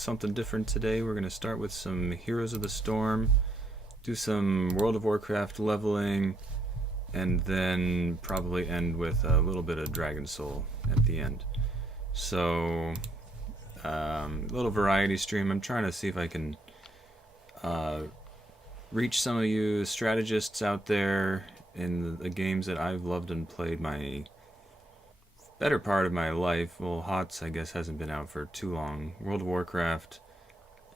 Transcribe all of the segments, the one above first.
something different today. We're going to start with some Heroes of the Storm, do some World of Warcraft leveling, and then probably end with a little bit of Dragon Soul at the end. So, little variety stream. I'm trying to see if I can reach some of you strategists out there in the games that I've loved and played my better part of my life. Well, HOTS, I guess, hasn't been out for too long. World of Warcraft,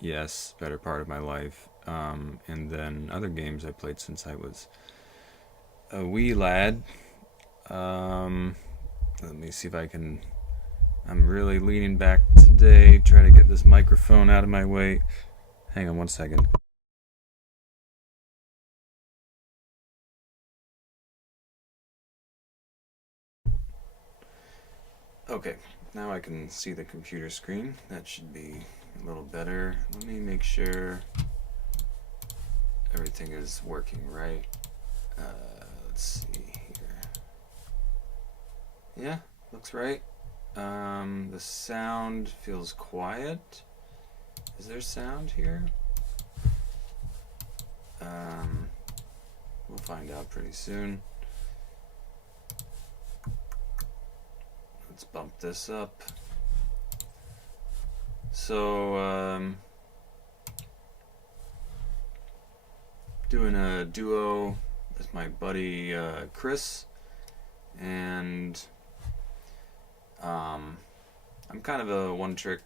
yes, better part of my life. And then other games I played since I was a wee lad. Let me see if I can... I'm really leaning back today, trying to get this microphone out of my way. Hang on one second. Okay, now I can see the computer screen. That should be a little better. Let me make sure everything is working right. Let's see here. Yeah, looks right. The sound feels quiet. Is there sound here? We'll find out pretty soon. Let's bump this up. So, doing a duo with my buddy Chris, and I'm kind of a one-trick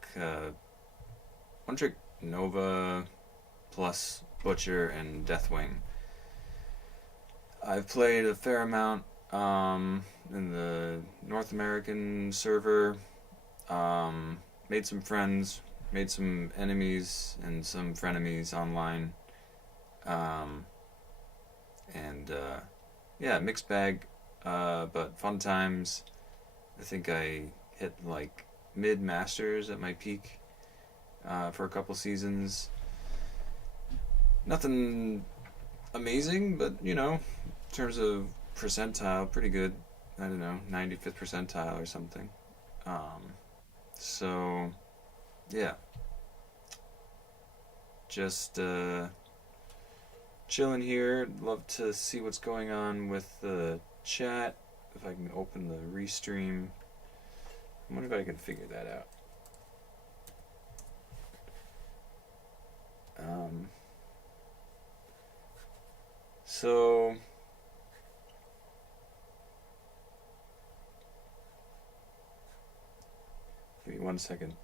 Nova plus Butcher and Deathwing. I've played a fair amount in the North American server, made some friends, made some enemies and some frenemies online, and yeah, mixed bag, but fun times. I think I hit like mid-masters at my peak for a couple seasons. Nothing amazing, but you know, in terms of percentile, pretty good. I don't know, 95th percentile or something. So, yeah. Just chilling here. Love to see what's going on with the chat. If I can open the restream. I wonder if I can figure that out. So... Give me 1 second.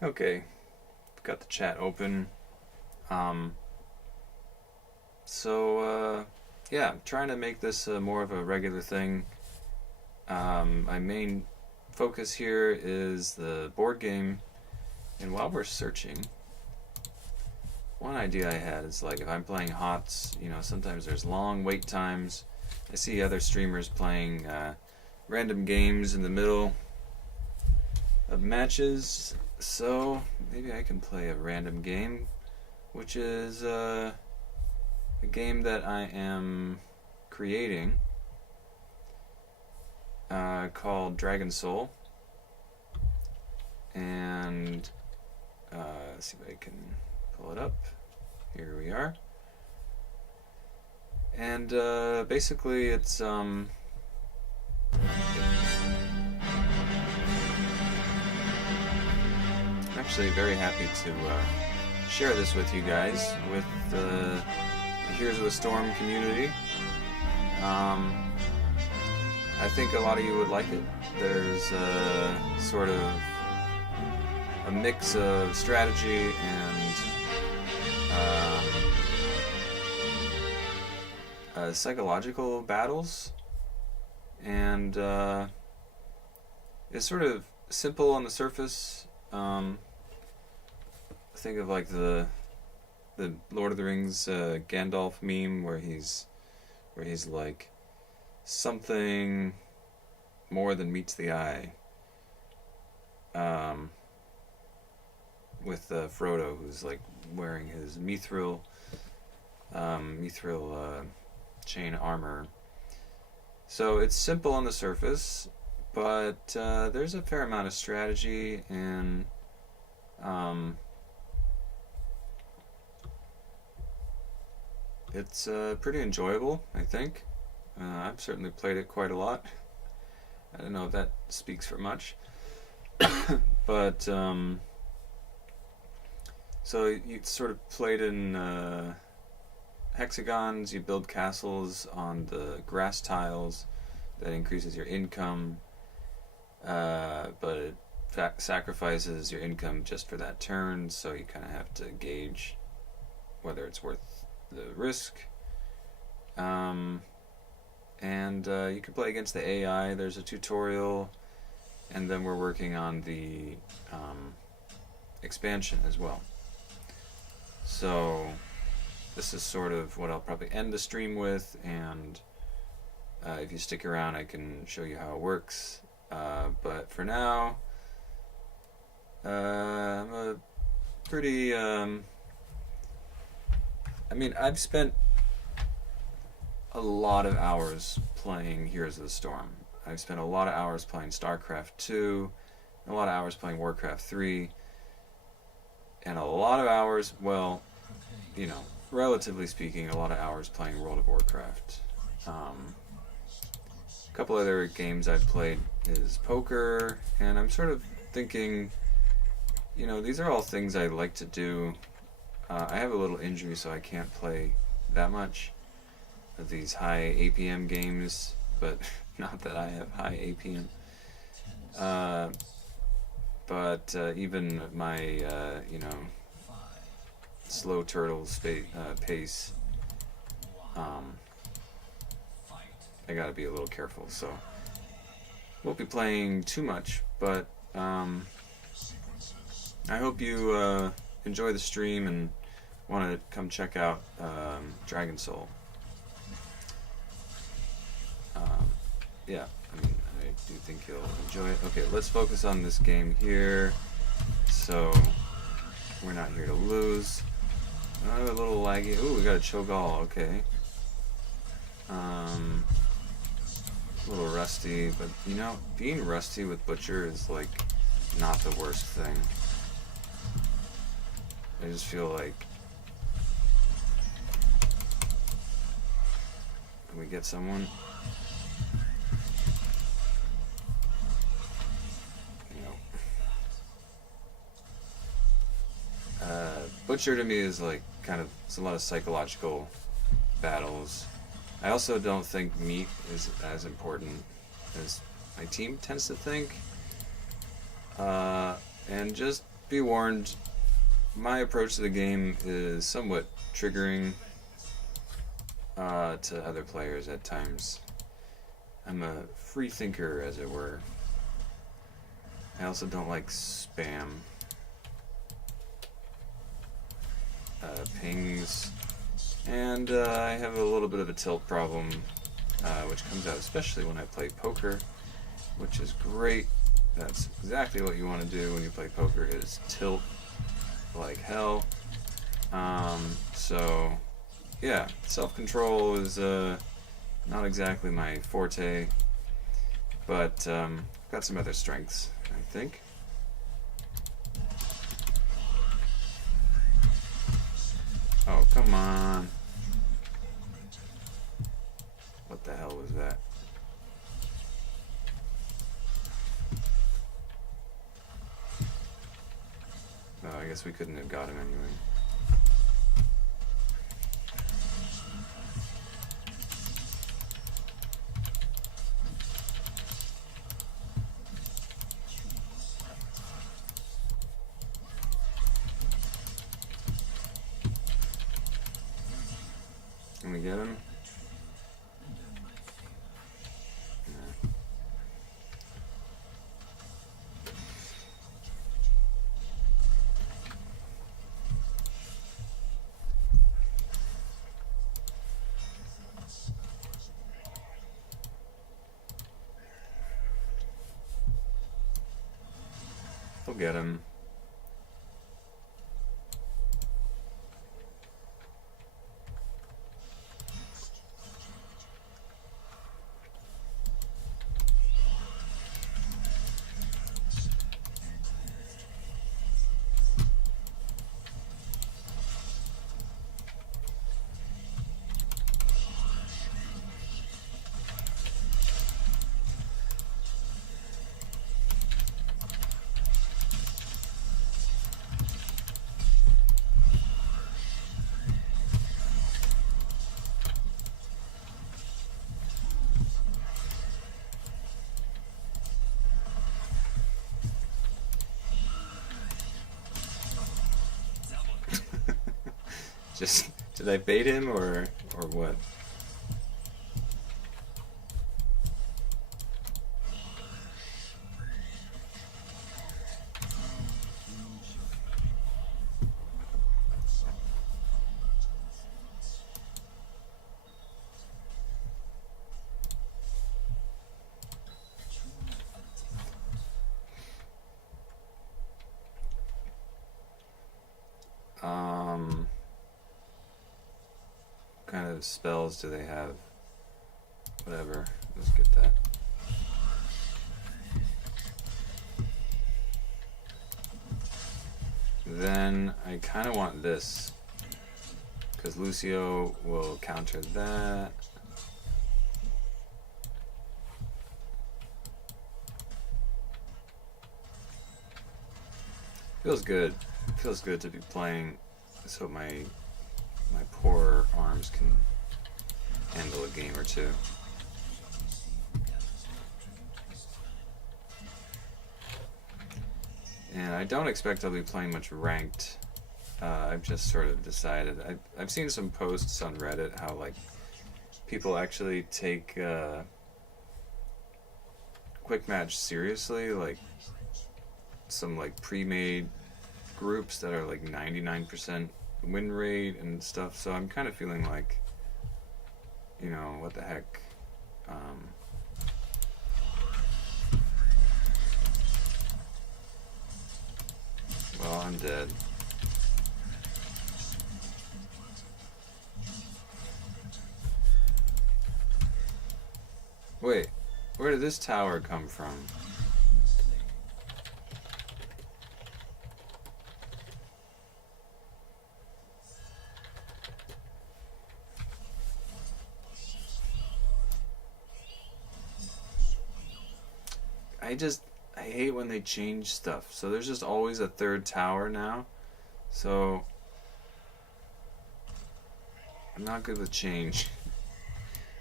Okay, got the chat open. Yeah, I'm trying to make this more of a regular thing. My main focus here is the board game, and while we're searching, one idea I had is like if I'm playing HOTS, you know, sometimes there's long wait times. I see other streamers playing random games in the middle of matches. So maybe I can play a random game, which is a game that I am creating called Dragon Soul. And let's see if I can pull it up. Here we are. And basically it's actually very happy to share this with you guys, with the Heroes of the Storm community. I think a lot of you would like it. there's sort of a mix of strategy and psychological battles, and it's sort of simple on the surface. Think of like the Lord of the Rings Gandalf meme where he's like something more than meets the eye. With Frodo, who's like wearing his mithril chain armor. So it's simple on the surface, but there's a fair amount of strategy, and it's pretty enjoyable, I think. I've certainly played it quite a lot. I don't know if that speaks for much. But so you sort of played in hexagons. You build castles on the grass tiles. That increases your income, but it sacrifices your income just for that turn, so you kind of have to gauge whether it's worth the risk. And you can play against the AI. There's a tutorial, and then we're working on the expansion as well. So this is sort of what I'll probably end the stream with, and if you stick around I can show you how it works. But for now, I'm a pretty... I've spent a lot of hours playing Heroes of the Storm. I've spent a lot of hours playing StarCraft 2, a lot of hours playing Warcraft 3, and a lot of hours, well, relatively speaking, a lot of hours playing World of Warcraft. A couple other games I've played is poker, and I'm sort of thinking, these are all things I like to do. I have a little injury, so I can't play that much of these high APM games, but not that I have high APM. But even my, slow turtle pace, I gotta be a little careful, so won't be playing too much, but I hope you enjoy the stream and want to come check out Dragon Soul. Yeah, I do think you'll enjoy it. Okay, let's focus on this game here. So we're not here to lose. A little laggy. Ooh, we got a Cho'Gall. Okay. A little rusty, but being rusty with Butcher is like not the worst thing. I just feel like, can we get someone? Butcher to me is like it's a lot of psychological battles. I also don't think meat is as important as my team tends to think. And just be warned, my approach to the game is somewhat triggering to other players at times. I'm a free thinker, as it were. I also don't like spam. Pings, and I have a little bit of a tilt problem, which comes out especially when I play poker, which is great. That's exactly what you want to do when you play poker, is tilt like hell. So yeah, self-control is not exactly my forte, but got some other strengths, I think. Oh, come on. What the hell was that? Oh, I guess we couldn't have got him anyway. we get him? Yeah. We'll get him. Just, did I bait him or what? What kind of spells do they have? Whatever, let's get that. Then I kind of want this, because Lucio will counter that. Feels good. Feels good to be playing so my poor arms can handle a game or two. And I don't expect I'll be playing much ranked. I've just sort of decided. I've seen some posts on Reddit how like people actually take quick match seriously, like some like pre-made groups that are like 99% win rate and stuff. So I'm kind of feeling like, you know, what the heck. Well, I'm dead. Wait, where did this tower come from? I hate when they change stuff. So there's just always a third tower now. So I'm not good with change.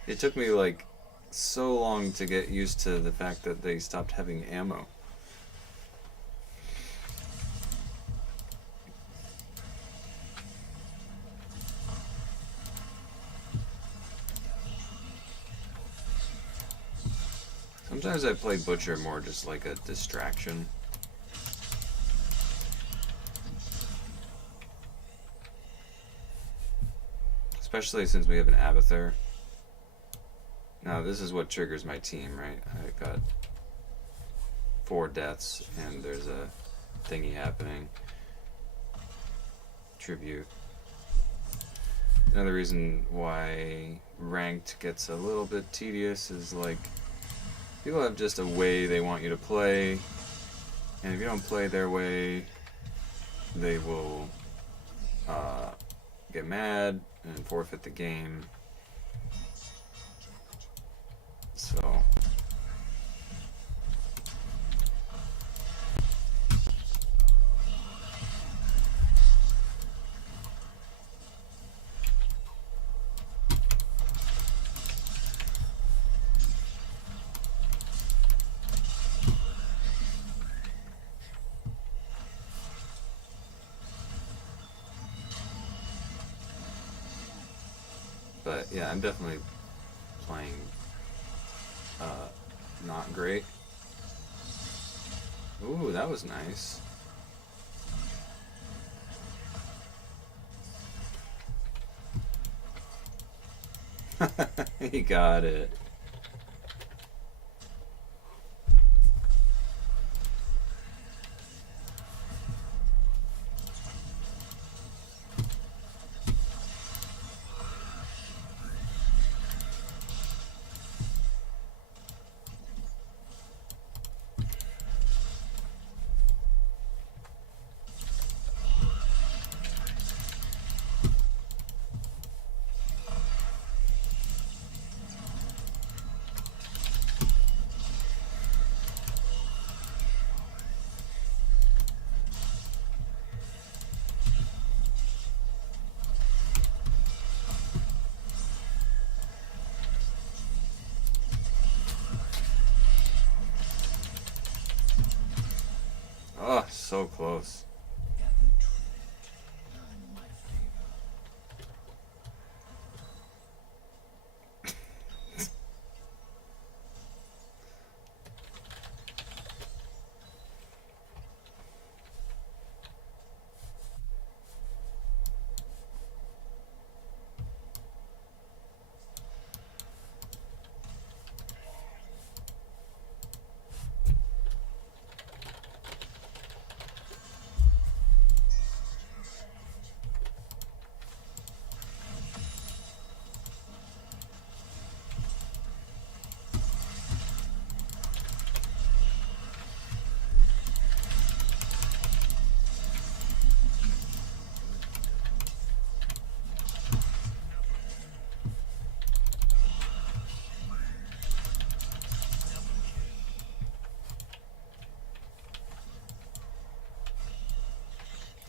It took me like so long to get used to the fact that they stopped having ammo. Sometimes I play Butcher more just like a distraction. Especially since we have an Abathur. Now this is what triggers my team, right? I got 4 deaths and there's a thingy happening. Tribute. Another reason why ranked gets a little bit tedious is like people have just a way they want you to play, and if you don't play their way, they will get mad and forfeit the game. So But yeah, I'm definitely playing not great. Ooh, that was nice. He got it. Oh, so close.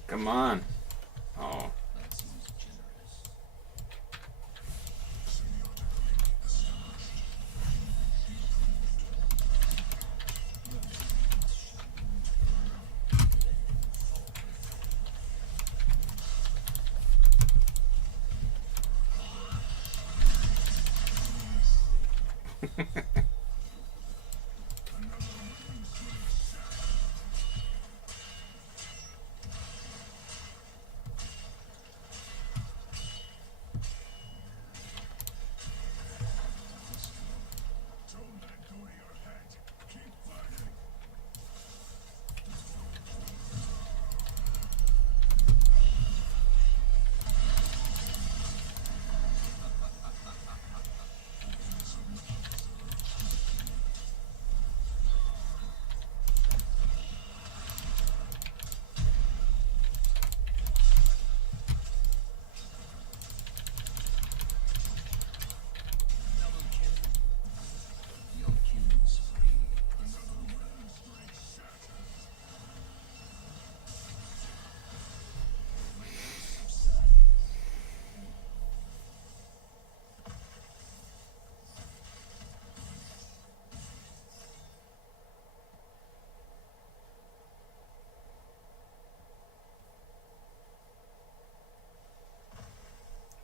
Come on. Oh.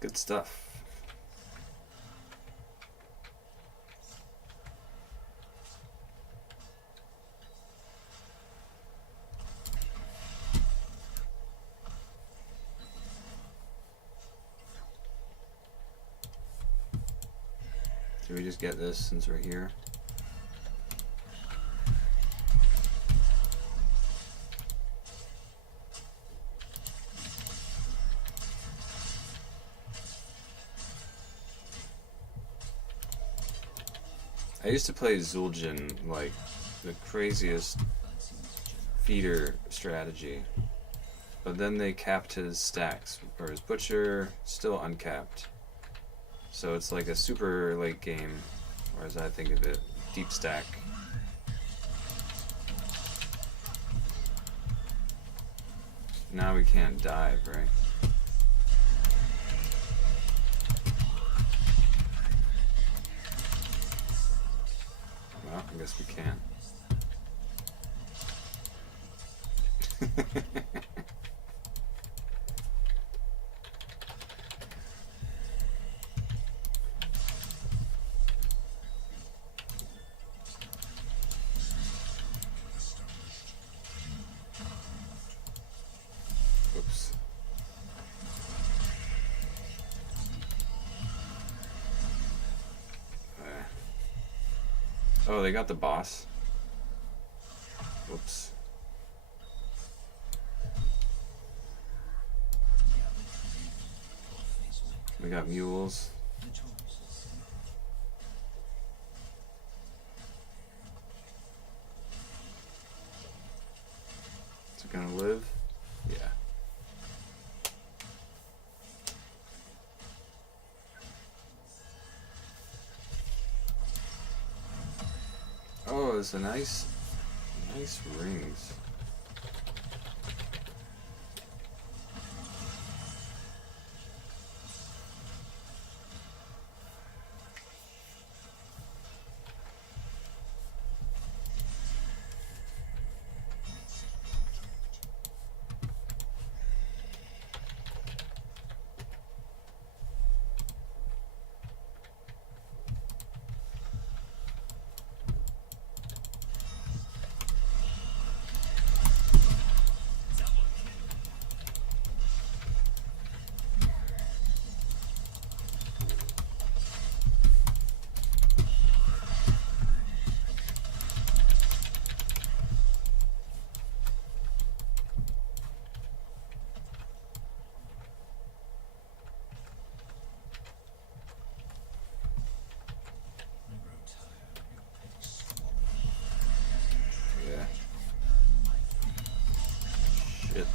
Good stuff. Should we just get this since we're here? I used to play Zul'jin like the craziest feeder strategy, but then they capped his stacks, or his butcher still uncapped. So it's like a super late game, or as I think of it, deep stack. Now we can't dive, right? Well, I guess we can. Oh, they got the boss. Whoops. We got mules. Is it gonna live? Yeah. Oh, it's a nice rings. Yeah. Shit.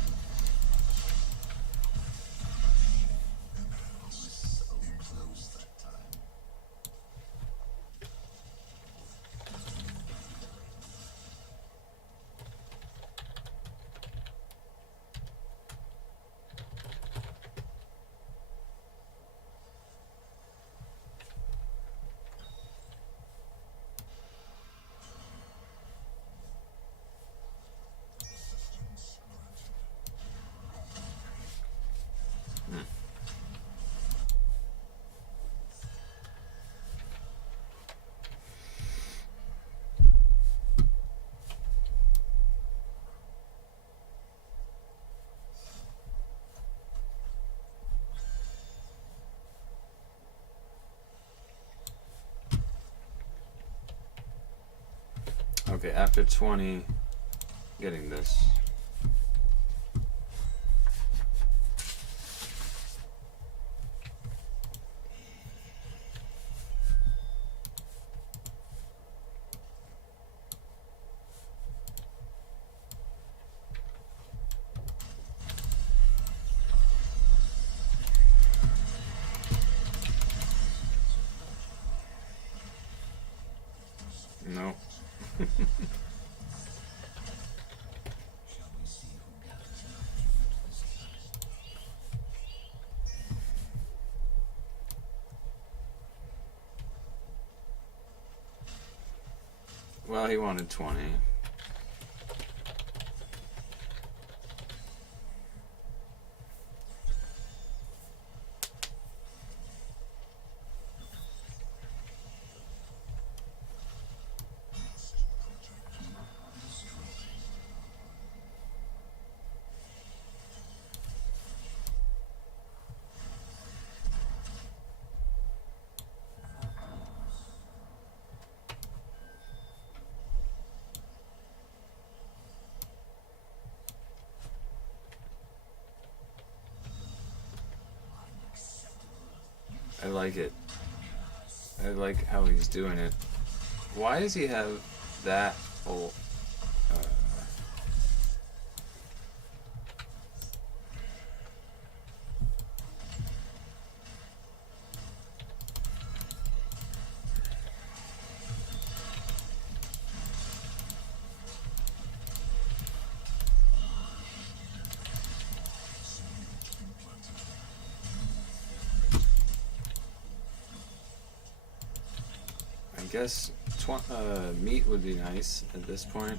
Okay, after 20, getting this. No. Well, he wanted 20. I like it. I like how he's doing it. Why does he have that old? I guess meat would be nice at this point.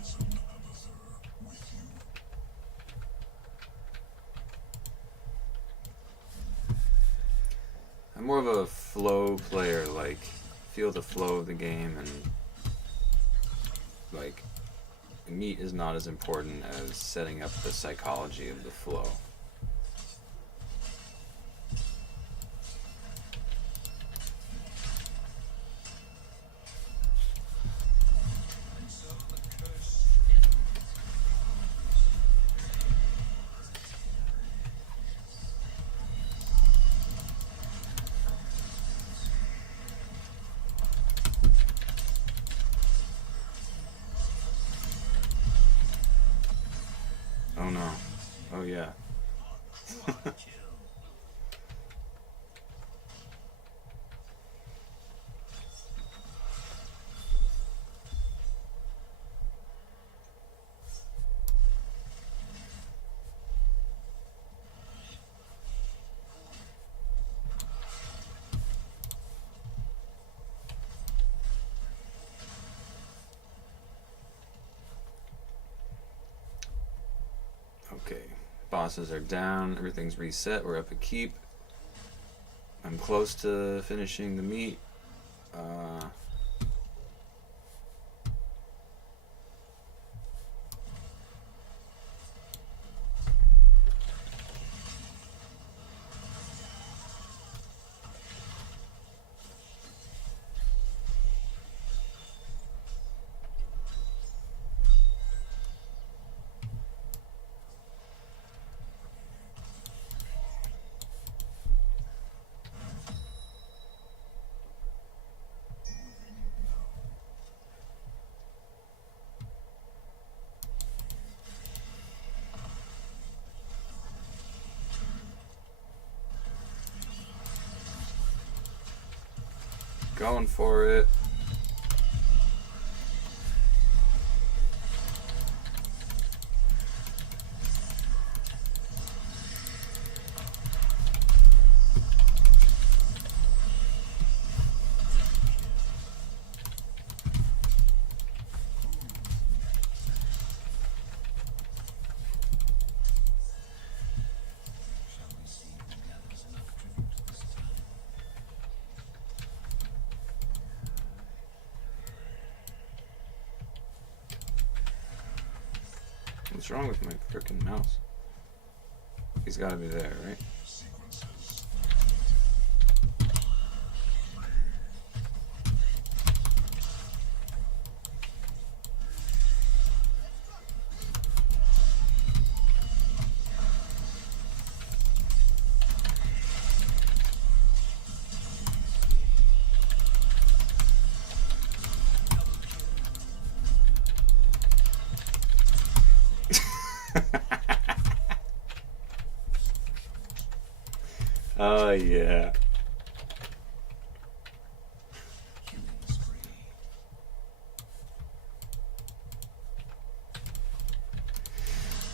I'm more of a flow player, like feel the flow of the game, and like meat is not as important as setting up the psychology of the flow. Oh no. Oh yeah. Okay. Bosses are down. Everything's reset. We're up a keep. I'm close to finishing the meat. Going for it. What's wrong with my frickin' mouse? He's gotta be there, right? Oh yeah.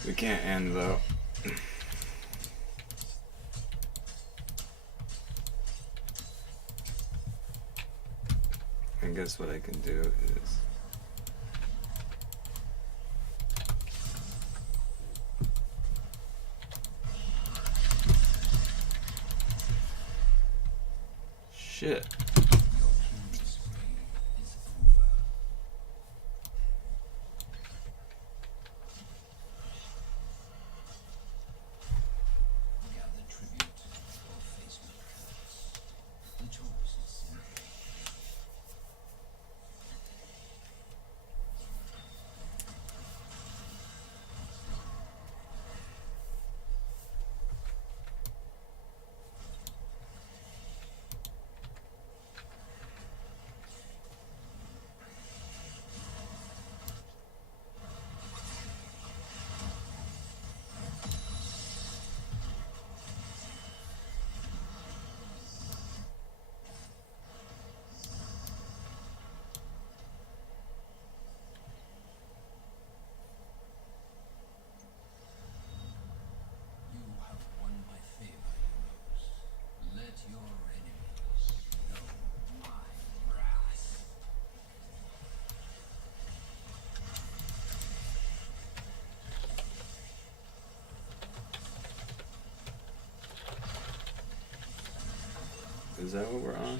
We can't end though. I guess what I can do is shit. Is that what we're on?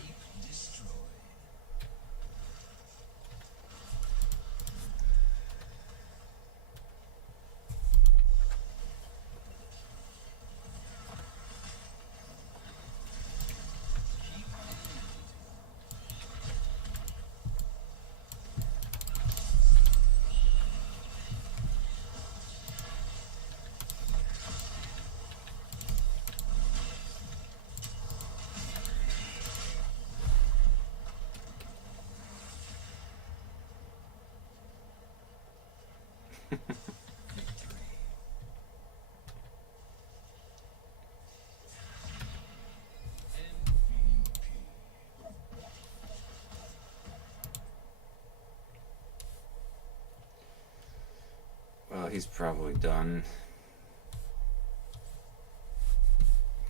Well, he's probably done,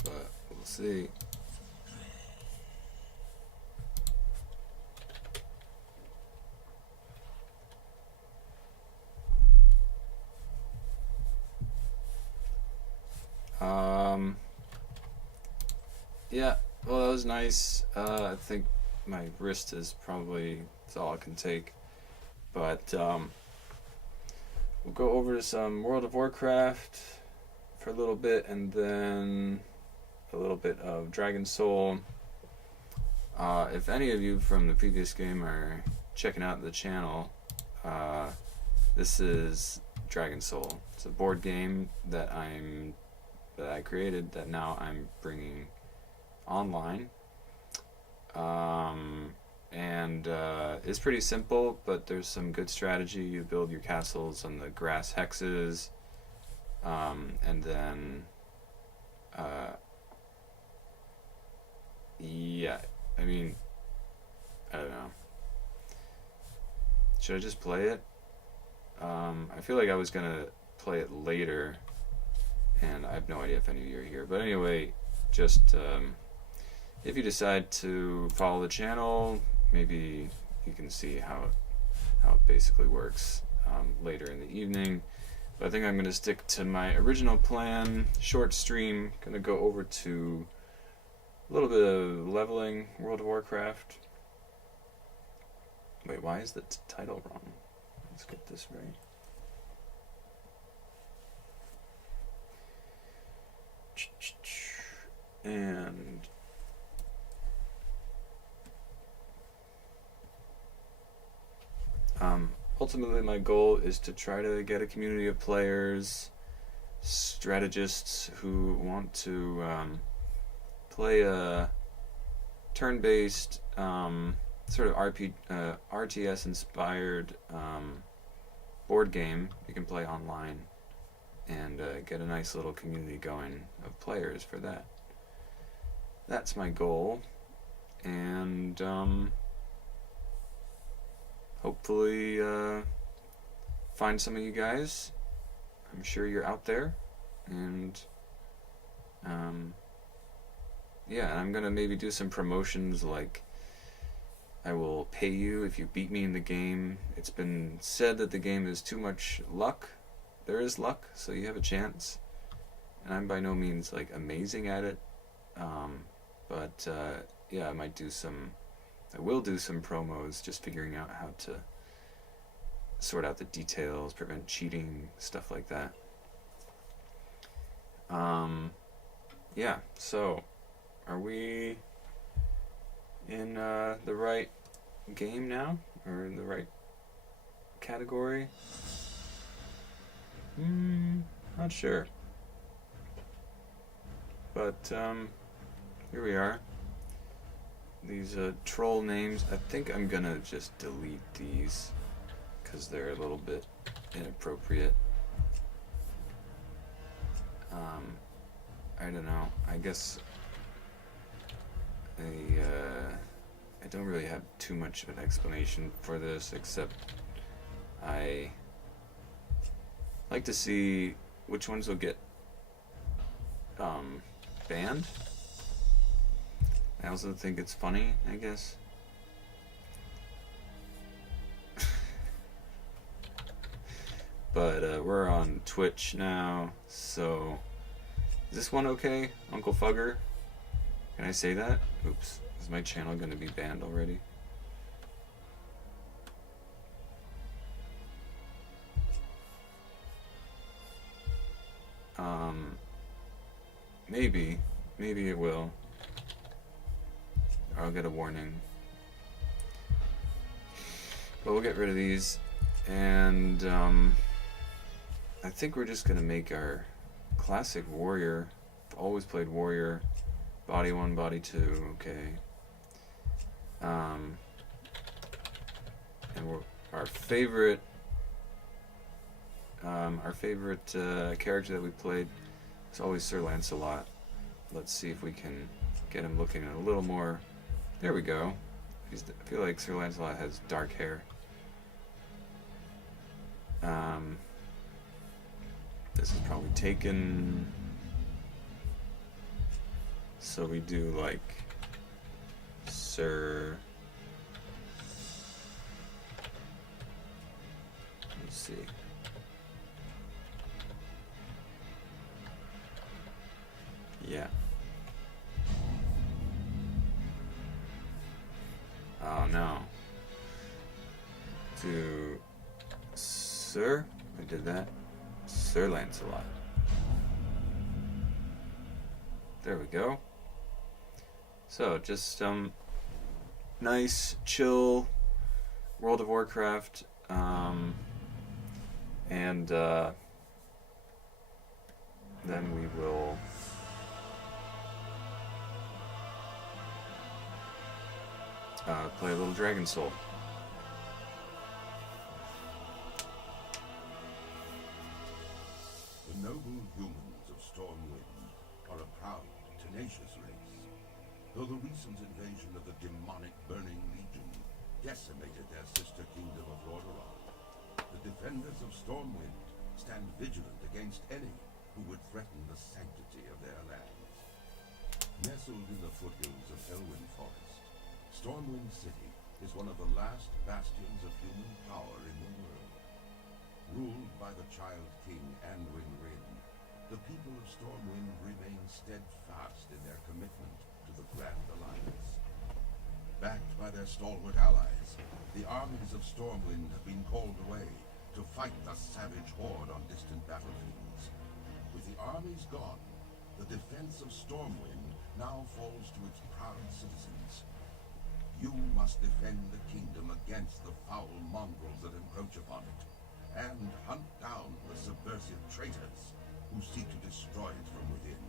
but we'll see. Yeah, well, that was nice. I think my wrist is probably that's all I can take. But we'll go over to some World of Warcraft for a little bit, and then a little bit of Dragon Soul. If any of you from the previous game are checking out the channel, this is Dragon Soul. It's a board game that I created that now I'm bringing online. And it's pretty simple, but there's some good strategy. You build your castles on the grass hexes, and then yeah, I mean, I don't know. Should I just play it? I feel like I was gonna play it later, and I have no idea if any of you are here. But anyway, just if you decide to follow the channel, maybe you can see how it basically works later in the evening. But I think I'm going to stick to my original plan. Short stream, going to go over to a little bit of leveling World of Warcraft. Wait, why is the title wrong? Let's get this right. And ultimately my goal is to try to get a community of players, strategists who want to play a turn-based sort of RTS inspired board game you can play online, and get a nice little community going of players for that. That's my goal, and hopefully find some of you guys. I'm sure you're out there, and yeah, I'm gonna maybe do some promotions, like I will pay you if you beat me in the game. It's been said that the game is too much luck. There is luck, so you have a chance, and I'm by no means like amazing at it, but yeah, I will do some promos, just figuring out how to sort out the details, prevent cheating, stuff like that. Yeah, so are we in the right game now, or in the right category? Not sure, but here we are. These troll names, I think I'm gonna just delete these because they're a little bit inappropriate. I don't know, I guess I don't really have too much of an explanation for this, except I like to see which ones will get banned. I also think it's funny, I guess. But we're on Twitch now, so is this one okay? Uncle Fugger? Can I say that? Oops. Is my channel going to be banned already? Maybe it will. Or I'll get a warning. But we'll get rid of these, and I think we're just gonna make our classic warrior. I've always played warrior. Body 1, body 2, okay. And our favorite character that we played is always Sir Lancelot. Let's see if we can get him looking a little more. There we go. I feel like Sir Lancelot has dark hair. taken. So we do like Sir. Let's see. Yeah. Oh no. To Sir, I did that. Sir Lancelot. There we go. So just nice, chill World of Warcraft, and then we will play a little Dragon Soul. The noble humans of Stormwind are a proud, tenacious race. Though the recent invasion of the demonic Burning Legion decimated their sister kingdom of Lordaeron, the defenders of Stormwind stand vigilant against any who would threaten the sanctity of their lands. Nestled in the foothills of Elwyn Forest, Stormwind City is one of the last bastions of human power in the world. Ruled by the Child King Anduin Wrynn, the people of Stormwind remain steadfast in their commitment to the Grand Alliance. Backed by their stalwart allies, the armies of Stormwind have been called away to fight the savage horde on distant battlefields. With the armies gone, the defense of Stormwind now falls to its proud citizens. You must defend the kingdom against the foul mongrels that encroach upon it, and hunt down the subversive traitors who seek to destroy it from within.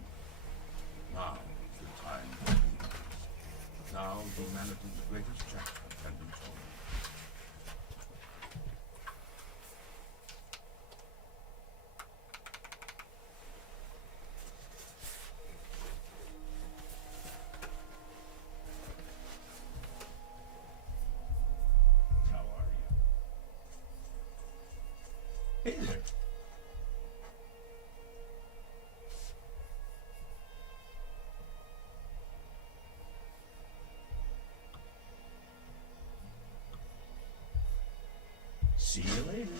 Now is the time for heroes. Now humanity's greatest chapter can be told. How are you? Hey there. See you later.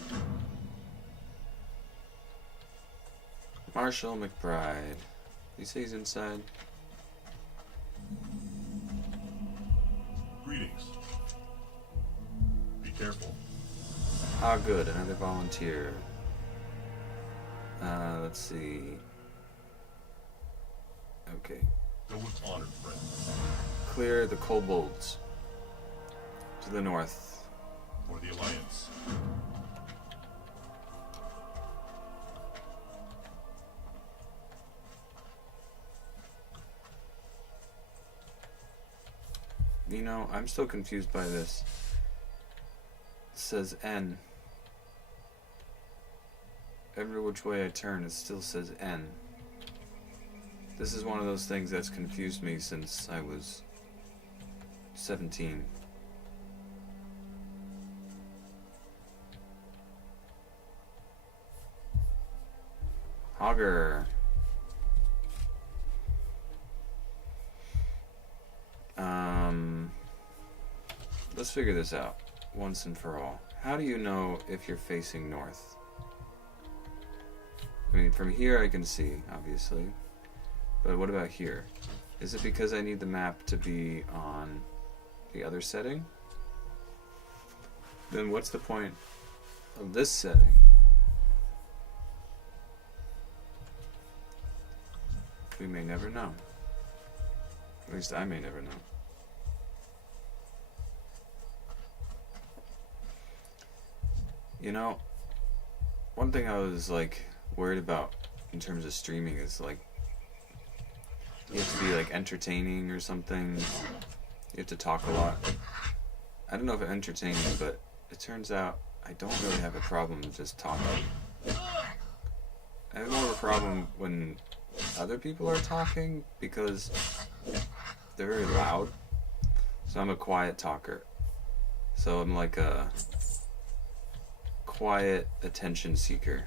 Marshall McBride. You say he's inside? Greetings. Be careful. Ah, good. Another volunteer. Let's see. Okay. Go with honor, friend. Clear the kobolds to the north. For the Alliance. You know, I'm still confused by this. It says N. Every which way I turn, it still says N. This is one of those things that's confused me since I was 17. Hogger. Let's figure this out once and for all. How do you know if you're facing north? I mean, from here I can see, obviously. But what about here? Is it because I need the map to be on the other setting? Then what's the point of this setting? We may never know. At least I may never know. You know, one thing I was like worried about in terms of streaming is like you have to be like entertaining or something. You have to talk a lot. I don't know if it's entertaining, but it turns out I don't really have a problem just talking. I have more of a problem when other people are talking because they're very loud. So I'm a quiet talker. So I'm like a quiet attention seeker.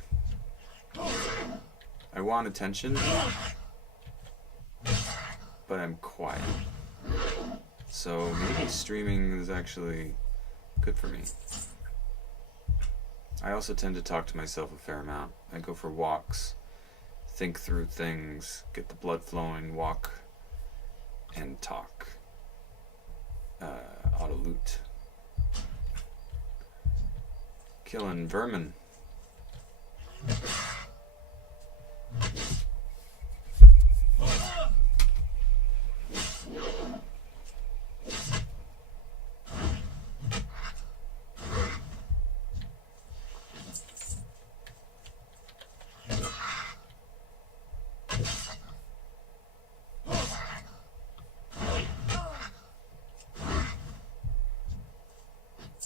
I want attention, but I'm quiet. So maybe streaming is actually good for me. I also tend to talk to myself a fair amount. I go for walks, think through things, get the blood flowing, walk, and talk. Auto loot. Killing vermin.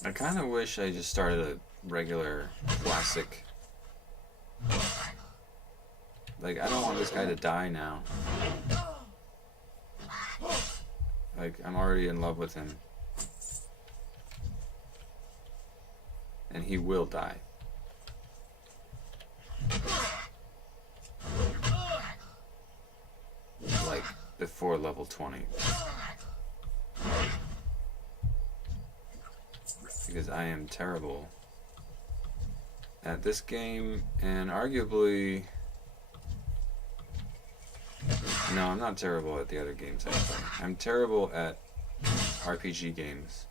I kind of wish I just started a regular classic. Like, I don't want this guy to die now. Like, I'm already in love with him. And he will die. Like, before level 20. Because I am terrible at this game, and arguably... No, I'm not terrible at the other games I play. I'm terrible at RPG games.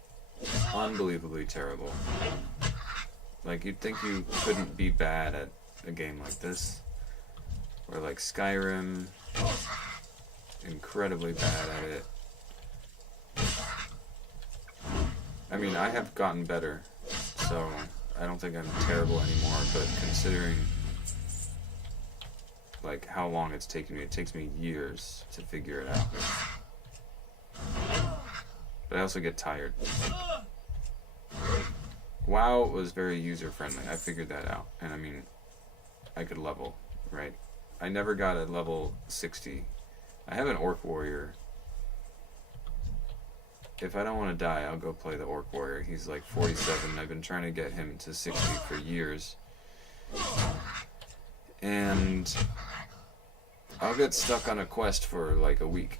Unbelievably terrible. Like, you'd think you couldn't be bad at a game like this. Or like Skyrim. Incredibly bad at it. I mean, I have gotten better, so I don't think I'm terrible anymore, but considering like how long it's taken me, it takes me years to figure it out. But I also get tired. WoW was very user-friendly, I figured that out, and I mean, I could level, right? I never got a level 60. I have an Orc Warrior. If I don't want to die, I'll go play the Orc Warrior. He's like 47. I've been trying to get him to 60 for years. And I'll get stuck on a quest for like a week.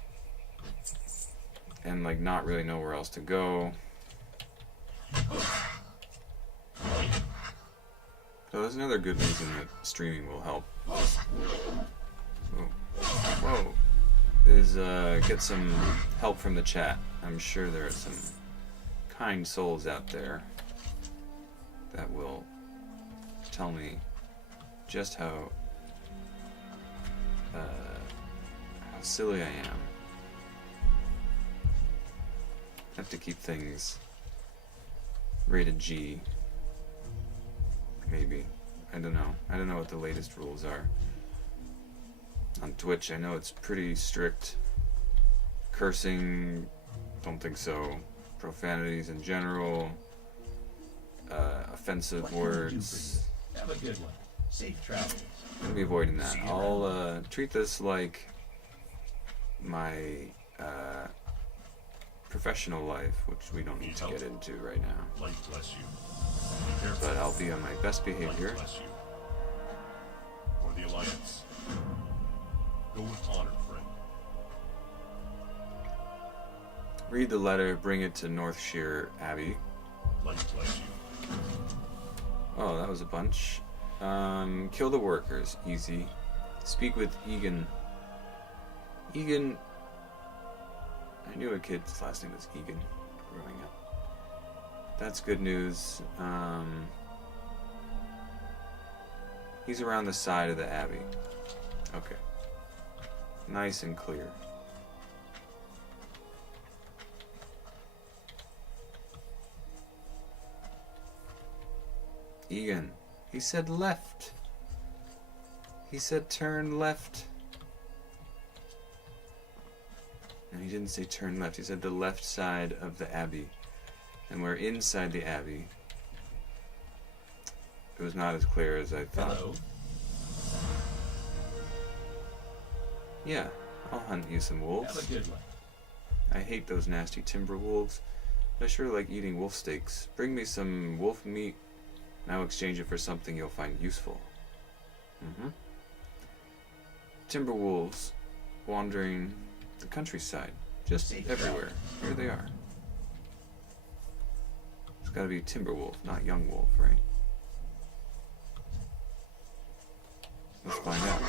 And like not really know where else to go. So that's another good reason that streaming will help. Whoa. Is get some help from the chat. I'm sure there are some kind souls out there that will tell me just how silly I am. I have to keep things rated G. Maybe. I don't know. I don't know what the latest rules are. On Twitch, I know it's pretty strict. Cursing, don't think so. Profanities in general. Offensive words. Have a good one. Safe travels. I'm gonna be avoiding that. I'll treat this like my professional life, which we don't need to get into right now. Light bless you. Be careful. But I'll be on my best behavior. Light bless you. For the Alliance. Go with honor, friend. Read the letter, bring it to Northshire Abbey. Light bless you. Oh, that was a bunch. Kill the workers, easy. Speak with Egan. Egan... I knew a kid's last name was Egan growing up. That's good news. He's around the side of the Abbey. Okay. Nice and clear. Egan. He said left. He said turn left. No, he didn't say turn left. He said the left side of the Abbey. And we're inside the Abbey. It was not as clear as I thought. Hello. Yeah, I'll hunt you some wolves. Have a good one. I hate those nasty timber wolves. I sure like eating wolf steaks. Bring me some wolf meat, and I'll exchange it for something you'll find useful. timber wolves wandering the countryside. Just everywhere. Here they are. It's gotta be timber wolf, not young wolf, right? Let's find out.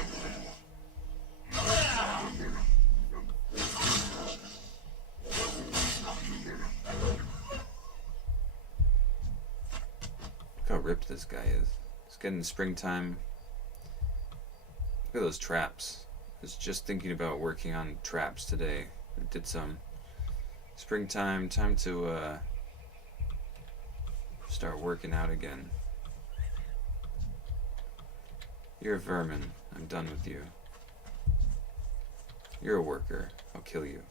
Look how ripped this guy is. It's getting springtime. Look at those traps. I was just thinking about working on traps today. I did some. Springtime, time to start working out again. You're a vermin. I'm done with you. You're a worker. I'll kill you.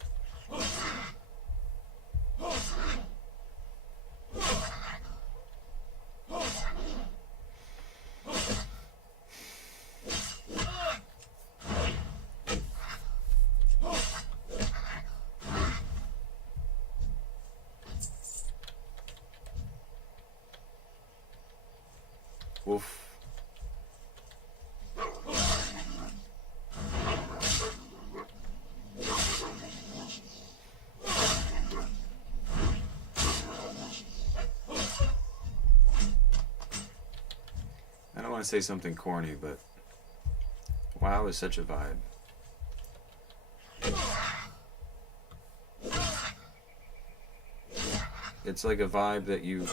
Woof. I don't want to say something corny, but WoW is such a vibe. It's like a vibe that you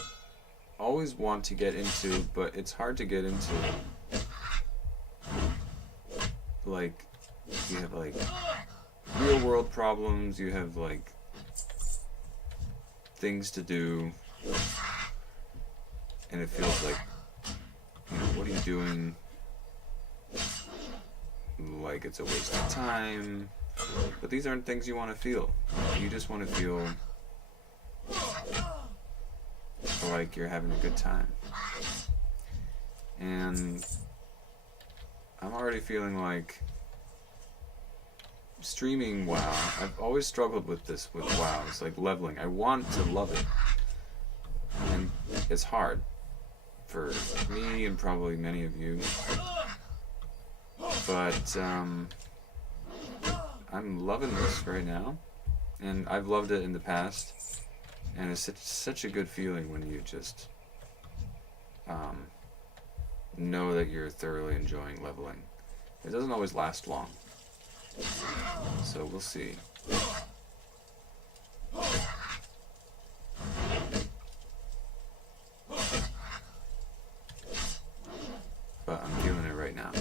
always want to get into, but it's hard to get into. Like, you have like real world problems, you have like things to do, and it feels like, you know, what are you doing? Like it's a waste of time. But these aren't things you want to feel. You just want to feel like you're having a good time. And I'm already feeling like streaming WoW. I've always struggled with this with WoW. It's like leveling. I want to love it. And it's hard for me and probably many of you. But I'm loving this right now. And I've loved it in the past. And it's such a good feeling when you just know that you're thoroughly enjoying leveling. It doesn't always last long. So we'll see. But I'm feeling it right now.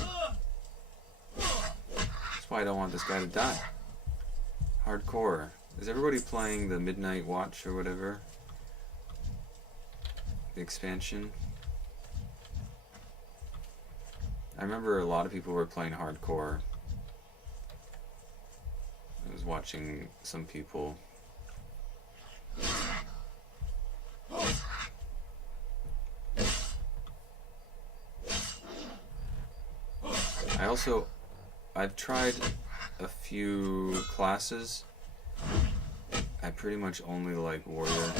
That's why I don't want this guy to die. Hardcore. Is everybody playing the Midnight Watch or whatever? The expansion? I remember a lot of people were playing hardcore. I was watching some people. I've tried a few classes. I pretty much only like warrior.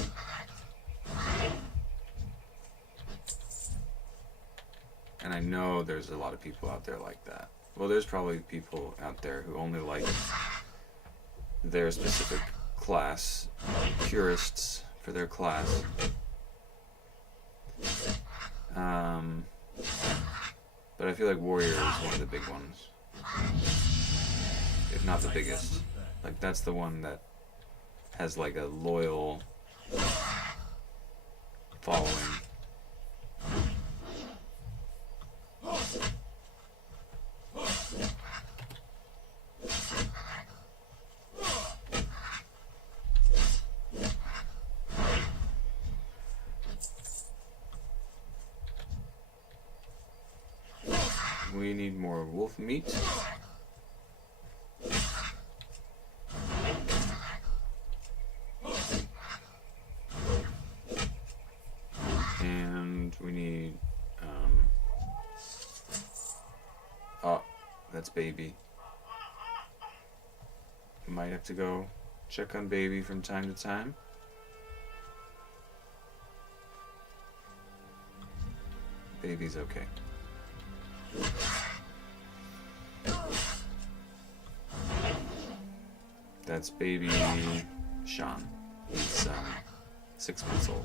And I know there's a lot of people out there like that. Well, there's probably people out there who only like their specific class, purists for their class. But I feel like warrior is one of the big ones. If not the biggest. Like that's the one that has like a loyal following. We need more wolf meat. And we need, oh, that's baby. Might have to go check on baby from time to time. Baby's okay. That's baby Sean. He's 6 months old.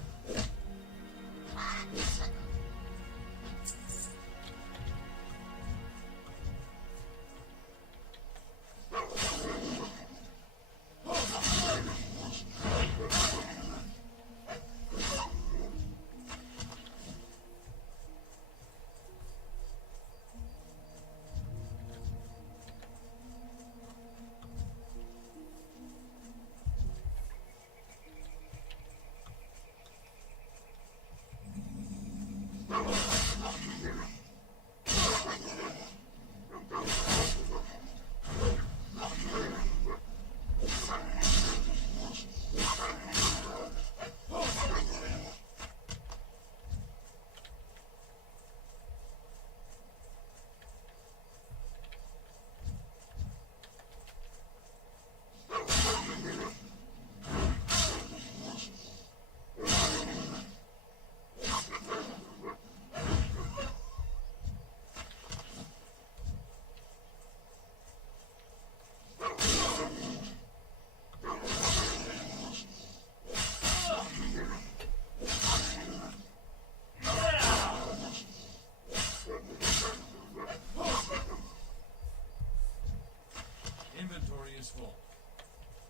Inventory is full.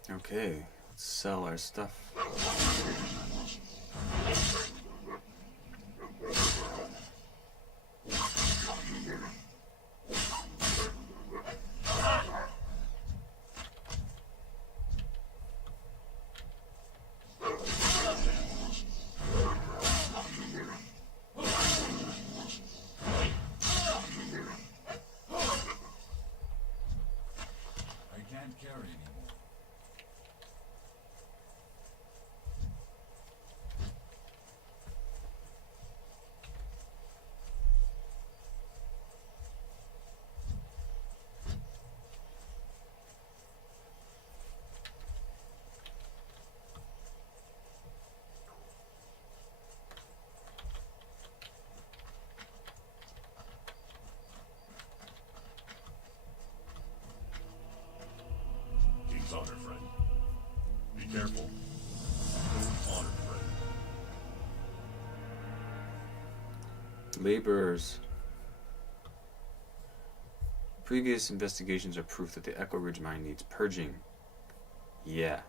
Okay, let's sell our stuff. I can't carry anymore. King's honor, friend. Be careful. Gold honor, friend. Laborers. Previous investigations are proof that the Echo Ridge mine needs purging. Yeah.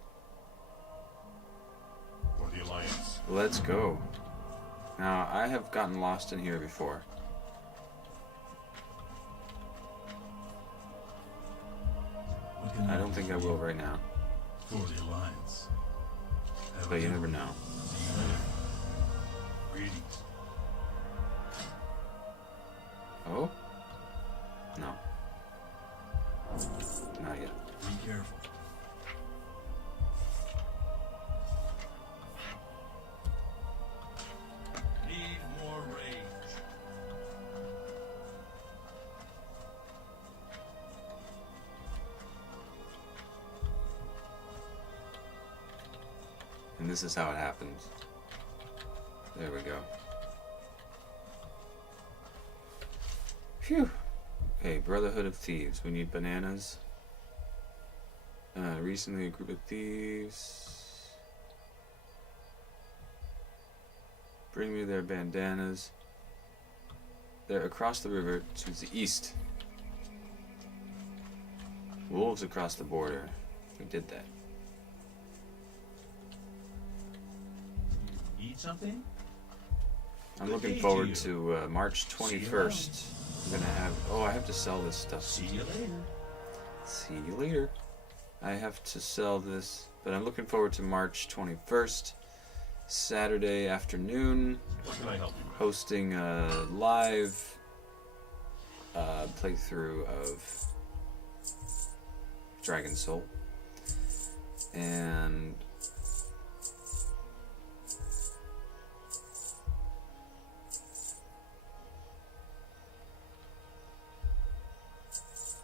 For the Alliance. Let's go. Now, I have gotten lost in here before. What can I don't think I will right now, For the Alliance. Have but a you good never one. know. See you later. Greetings. Oh? No. Not yet. Be careful. Need more range. And this is how it happens. There we go. Phew. Okay, Brotherhood of Thieves. We need bananas. Recently, a group of thieves. Bring me their bandanas. They're across the river to the east. Wolves across the border. We did that. Eat something? I'm Good looking day forward to to March See you 21st. I'm gonna have. Oh, I have to sell this stuff. See you later. See you later. I have to sell this, but I'm looking forward to March 21st, Saturday afternoon, What can I help you with? hosting a live playthrough of Dragon Soul. And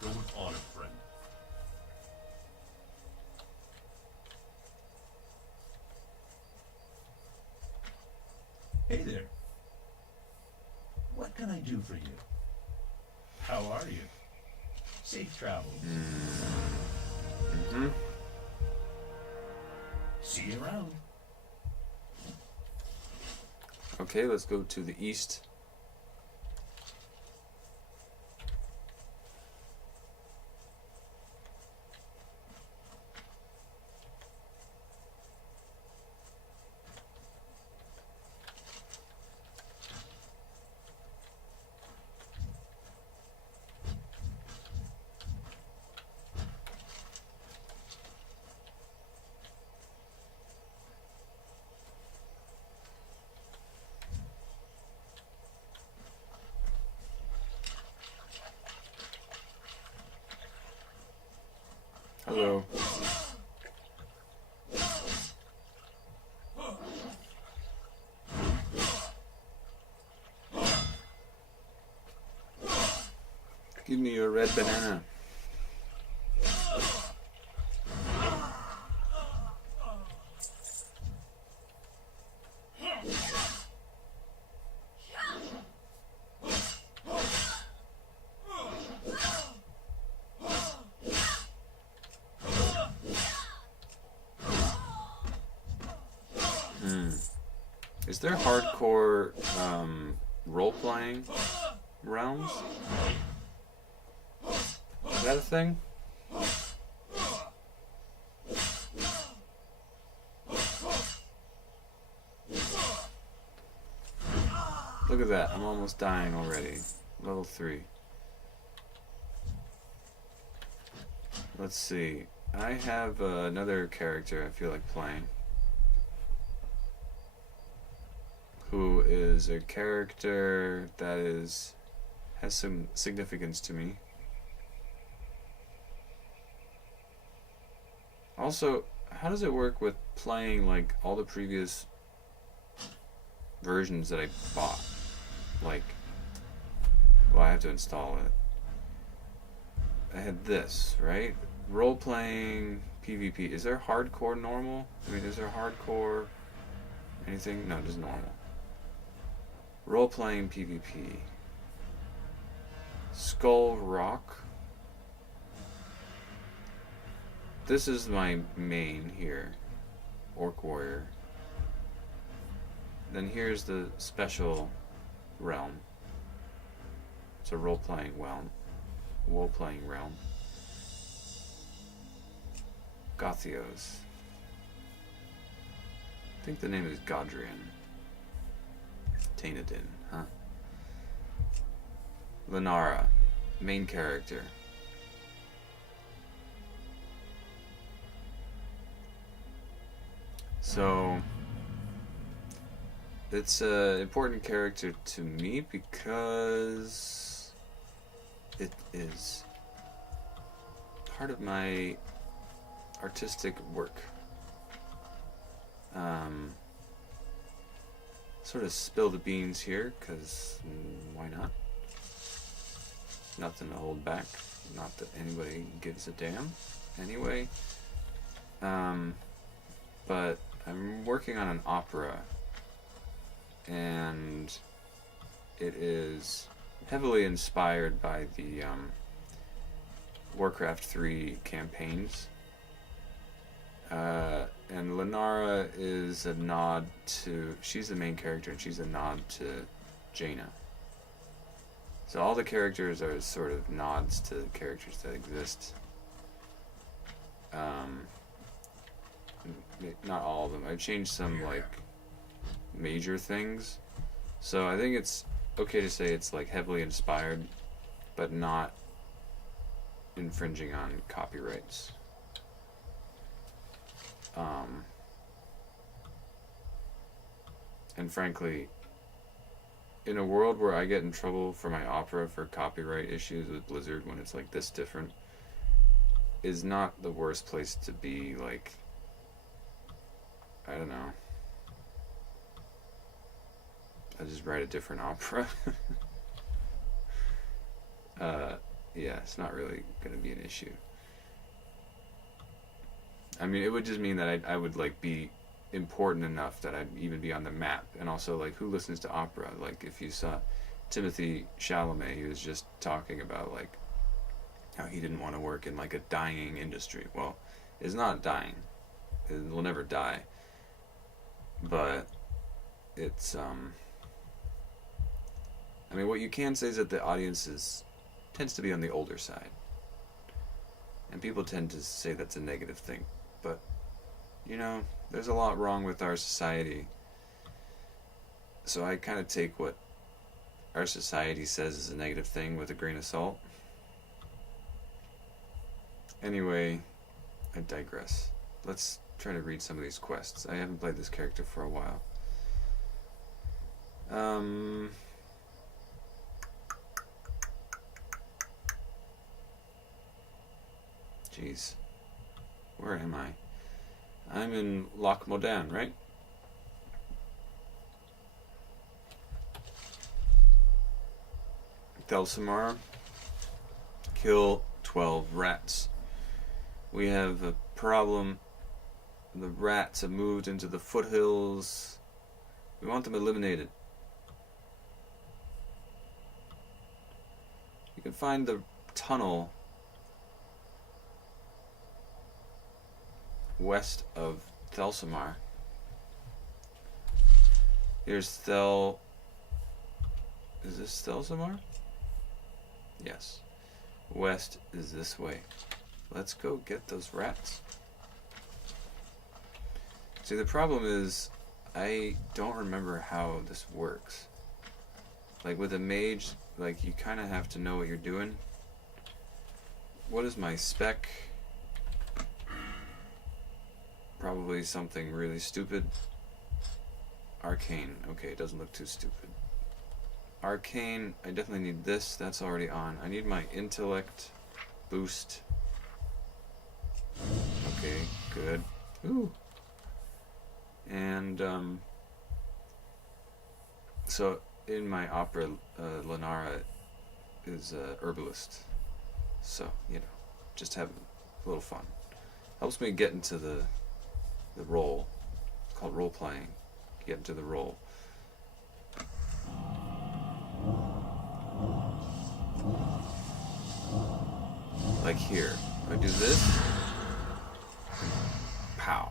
Go with honor, friend. Hey there. What can I do for you? How are you? Safe travels. mhm. See you around. Okay, let's go to the east. Hello. Give me your red banana. Is there hardcore role-playing realms? Is that a thing? Look at that, I'm almost dying already. Level 3. Let's see. I have another character I feel like playing, who is a character that has some significance to me. Also, how does it work with playing like all the previous versions that I bought? Like, well, I have to install it. I had this, right? Role-playing PvP. Is there hardcore normal? I mean, is there hardcore anything? No, just normal. Role-playing PvP. Skull Rock. This is my main here. Orc Warrior. Then here's the special realm. It's a role-playing realm. Role-playing realm. Gothios. I think the name is Godrian. Tainadin, huh? Lenara, main character. So, it's an important character to me because it is part of my artistic work. Sort of spill the beans here, because why not? Nothing to hold back. Not that anybody gives a damn. Anyway. But I'm working on an opera, and it is heavily inspired by the Warcraft 3 campaigns. And Lenara is a nod to... She's the main character, and she's a nod to Jaina. So all the characters are sort of nods to characters that exist. Not all of them. I've changed some, like, major things. So I think it's okay to say it's, like, heavily inspired, but not infringing on copyrights. And frankly, in a world where I get in trouble for my opera for copyright issues with Blizzard when it's like this different, is not the worst place to be. Like, I don't know, I'll just write a different opera. Yeah, it's not really gonna be an issue. I mean, it would just mean that I would like be important enough that I'd even be on the map. And also, like, who listens to opera? Like, if you saw Timothy Chalamet, he was just talking about, like, how he didn't want to work in, like, a dying industry. Well, it's not dying. It will never die. But it's I mean, what you can say is that the audience tends to be on the older side. And people tend to say that's a negative thing. But, you know, there's a lot wrong with our society. So I kind of take what our society says is a negative thing with a grain of salt. Anyway, I digress. Let's try to read some of these quests. I haven't played this character for a while. Jeez. Where am I? I'm in Loch Modan, right? Thelsamar. Kill 12 rats. We have a problem. The rats have moved into the foothills. We want them eliminated. You can find the tunnel west of Thelsamar. Here's Is this Thelsamar? Yes. West is this way. Let's go get those rats. See, the problem is I don't remember how this works. Like with a mage, like you kind of have to know what you're doing. What is my spec? Probably something really stupid. Arcane. Okay, it doesn't look too stupid. Arcane, I definitely need this. That's already on. I need my intellect boost. Okay, good. Ooh. And, so in my opera, Lenara is a herbalist. So, you know, just have a little fun. Helps me get into the role, called role playing. Get into the role. Like here, I do this, pow,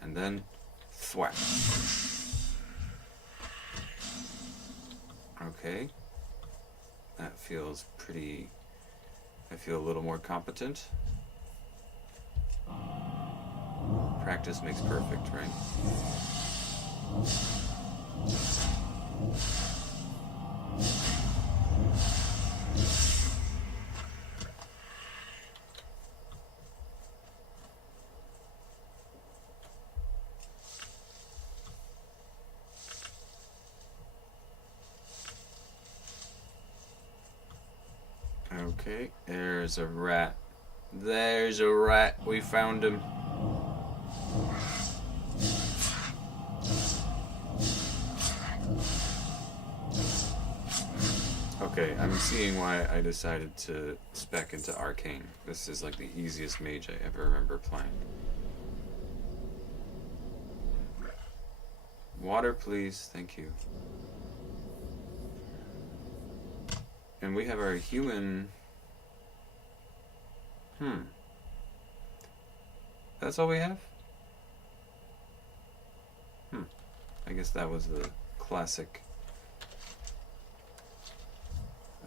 and then thwack. Okay, that feels pretty. I feel a little more competent. Practice makes perfect, right? Okay, there's a rat. There's a rat. We found him. Okay, I'm seeing why I decided to spec into Arcane. This is like the easiest mage I ever remember playing. Water, please. Thank you. And we have our human... That's all we have? I guess that was the classic.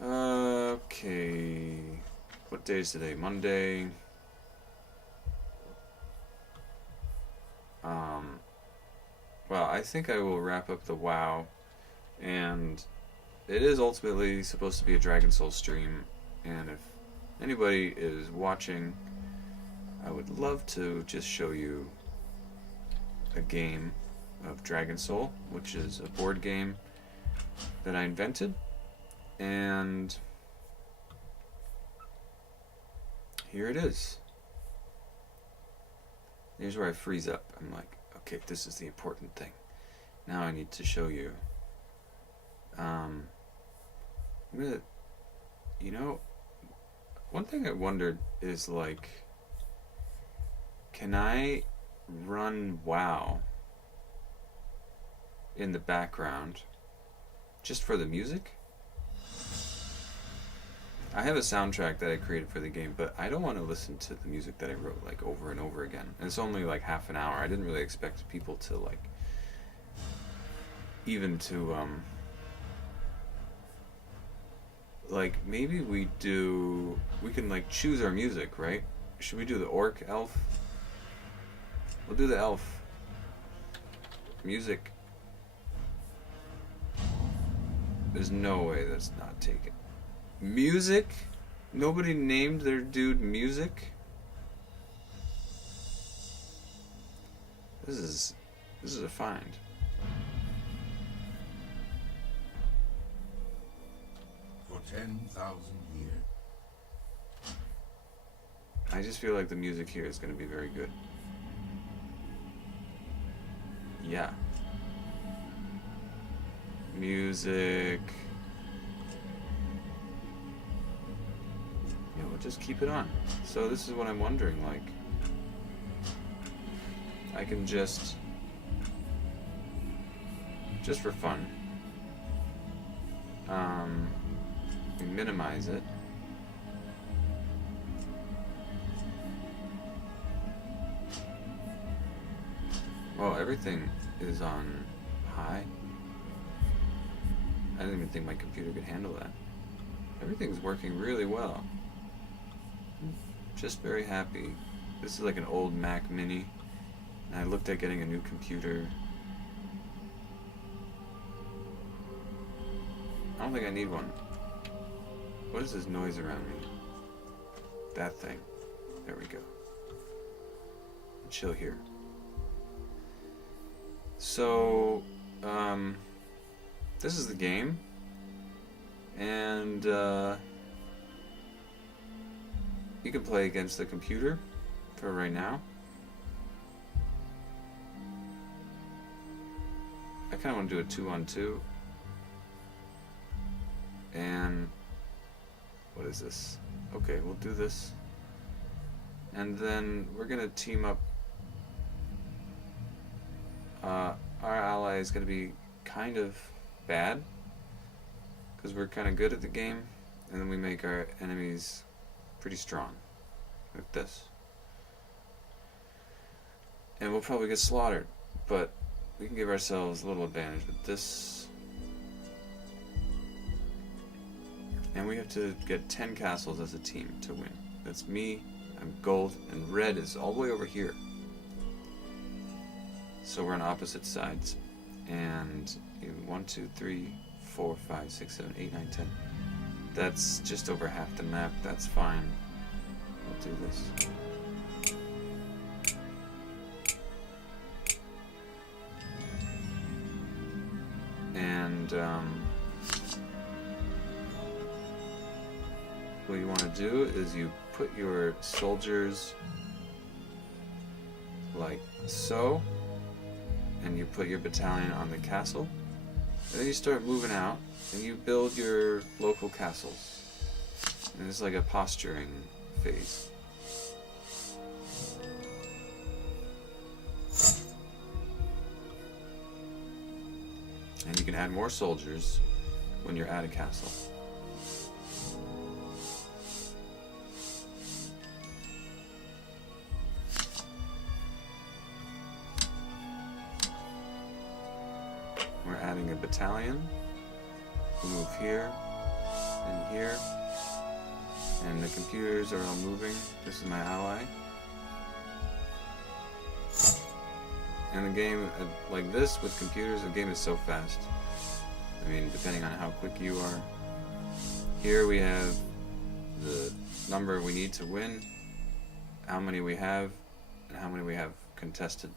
Okay. What day is today? Monday. Well, I think I will wrap up the WoW, and it is ultimately supposed to be a Dragon Soul stream, and if anybody is watching, I would love to just show you a game of Dragon Soul, which is a board game that I invented, and here it is. Here's where I freeze up. I'm like, okay, this is the important thing. Now I need to show you. I'm gonna, you know, one thing I wondered is like, can I run WoW in the background just for the music? I have a soundtrack that I created for the game, but I don't want to listen to the music that I wrote like over and over again. And it's only like half an hour. I didn't really expect people to like even to like maybe we can like choose our music, right? Should we do the orc elf? We'll do the elf music. There's no way that's not taken. Music? Nobody named their dude music? This is a find. For 10,000 years. I just feel like the music here is going to be very good. Yeah. Music. Yeah, we'll just keep it on. So this is what I'm wondering, like, I can just for fun, minimize it. Well, everything is on high. I didn't even think my computer could handle that. Everything's working really well. I'm just very happy. This is like an old Mac Mini, and I looked at getting a new computer. I don't think I need one. What is this noise around me? That thing. There we go. Chill here. So, this is the game, and you can play against the computer for right now. I kind of want to do a 2-on-2, and what is this? Okay, we'll do this, and then we're gonna team up. Our ally is going to be kind of bad because we're kind of good at the game, and then we make our enemies pretty strong with this, and we'll probably get slaughtered, but we can give ourselves a little advantage with this. And we have to get 10 castles as a team to win. That's me, I'm gold, and red is all the way over here. So we're on opposite sides, and 1, 2, 3, 4, 5, 6, 7, 8, 9, 10. That's just over half the map. That's fine. We'll do this. And what you want to do is you put your soldiers like so. And you put your battalion on the castle, and then you start moving out, and you build your local castles. And it's like a posturing phase. And you can add more soldiers when you're at a castle. We're adding a battalion. We move here and here. And the computers are all moving. This is my ally. And the game, like this with computers, the game is so fast. I mean, depending on how quick you are. Here we have the number we need to win, how many we have, and how many we have contested.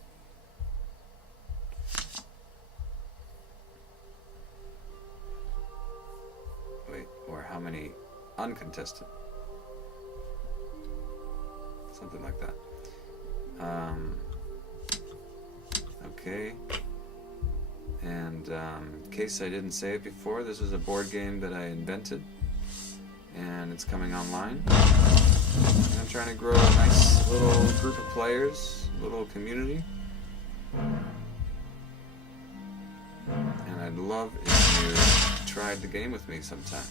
Or how many uncontested. Something like that. Okay. And in case I didn't say it before, this is a board game that I invented. And it's coming online. And I'm trying to grow a nice little group of players, little community. And I'd love if you tried the game with me sometime.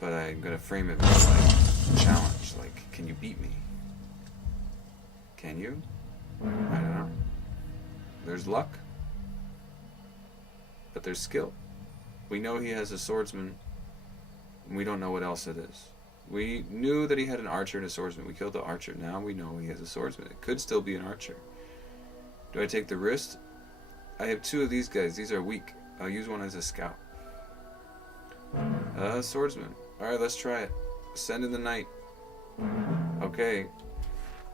but I'm gonna frame it more like a challenge. Like, can you beat me? Can you? I don't know. There's luck, but there's skill. We know he has a swordsman, and we don't know what else it is. We knew that he had an archer and a swordsman. We killed the archer. Now we know he has a swordsman. It could still be an archer. Do I take the risk? I have 2 of these guys. These are weak. I'll use one as a scout. Swordsman. Alright, let's try it. Send in the knight. Okay.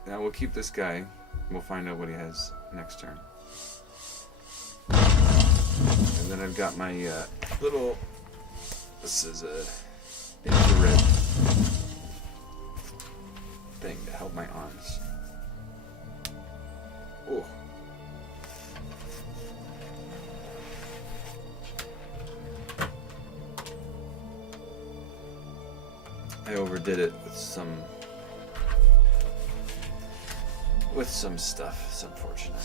Now we'll keep this guy. We'll find out what he has next turn. And then I've got my little... This is a infrared thing to help my arms. Oh. I overdid it with some stuff. It's unfortunate.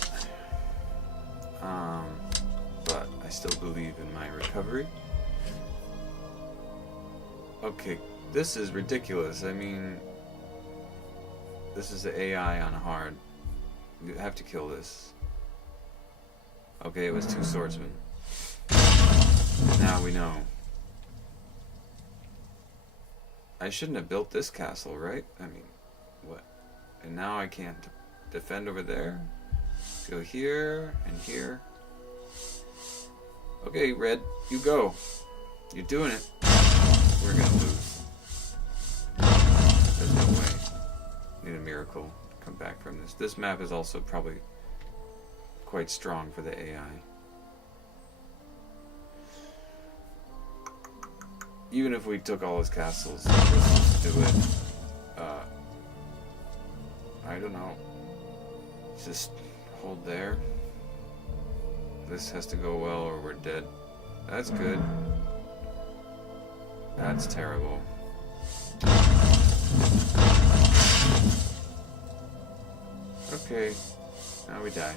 But I still believe in my recovery. Okay, this is ridiculous. I mean, this is the AI on hard. You have to kill this. Okay, it was 2 swordsmen. Now we know. I shouldn't have built this castle, right? I mean, what? And now I can't defend over there? Go here and here. Okay, Red, you go. You're doing it. We're gonna lose. There's no way. Need a miracle to come back from this. This map is also probably quite strong for the AI. Even if we took all his castles, let's just do it. I don't know. Just hold there. This has to go well or we're dead. That's good. That's terrible. Okay. Now we die.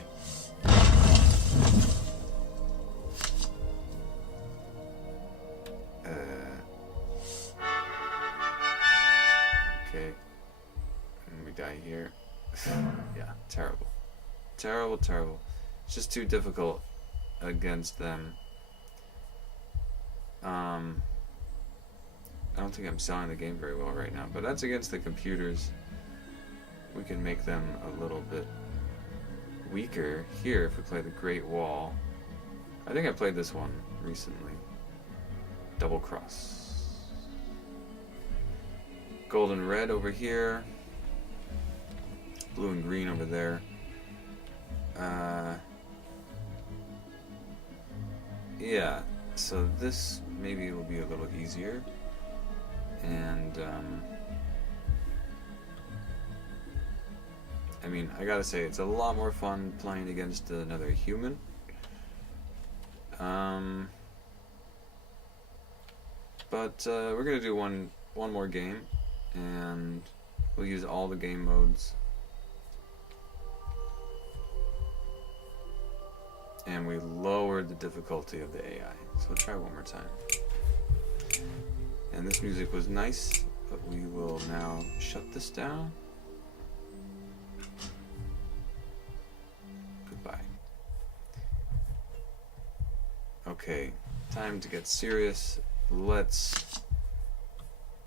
Okay. And we die here. Yeah, terrible. Terrible, terrible. It's just too difficult against them. I don't think I'm selling the game very well right now, but that's against the computers. We can make them a little bit weaker here if we play the Great Wall. I think I played this one recently. Double Cross. Gold and red over here. Blue and green over there. Yeah, so this maybe will be a little easier. And, I mean, I gotta say, it's a lot more fun playing against another human. But we're gonna do one more game, and we'll use all the game modes. And we lowered the difficulty of the AI. So we'll try one more time. And this music was nice, but we will now shut this down. Goodbye. Okay, time to get serious. Let's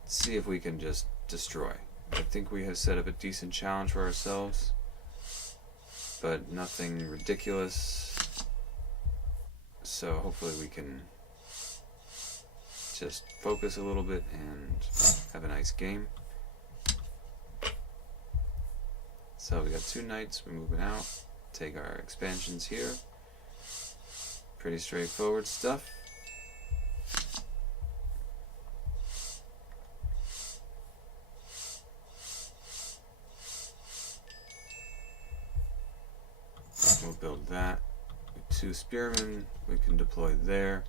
see if we can just destroy. I think we have set up a decent challenge for ourselves, but nothing ridiculous. So hopefully we can just focus a little bit and have a nice game. So we got 2 knights, we're moving out. Take our expansions here. Pretty straightforward stuff. We'll build that. 2 spearmen we can deploy there.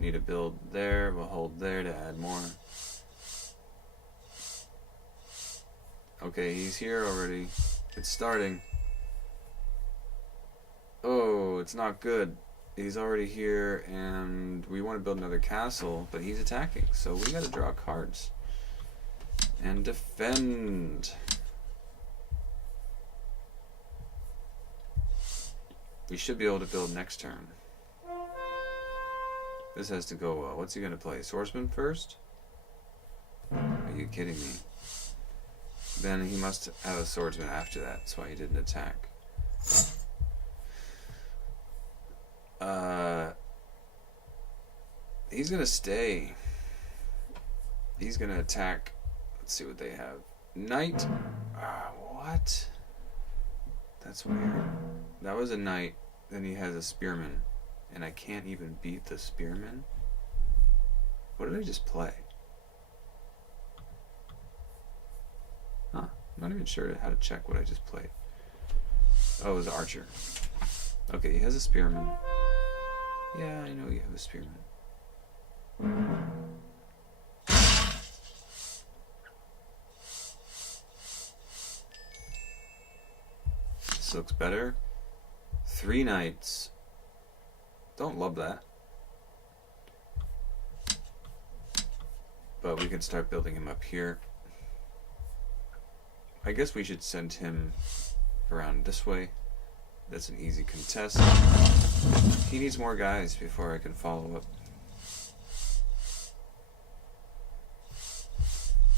Need to build there, we'll hold there to add more. Okay, he's here already. It's starting. Oh, it's not good. he's already here, and we want to build another castle, but he's attacking, so we got to draw cards and defend. We should be able to build next turn. This has to go well. What's he going to play? Swordsman first? Are you kidding me? Then he must have a swordsman after that. That's why he didn't attack. He's going to stay. He's going to attack. Let's see what they have. Knight. What? That's weird. That was a knight. Then he has a spearman. And I can't even beat the spearman? What did I just play? Huh. I'm not even sure how to check what I just played. Oh, it was archer. Okay, he has a spearman. Yeah, I know you have a spearman. This looks better. 3 knights. Don't love that. But we can start building him up here. I guess we should send him around this way. That's an easy contest. He needs more guys before I can follow up.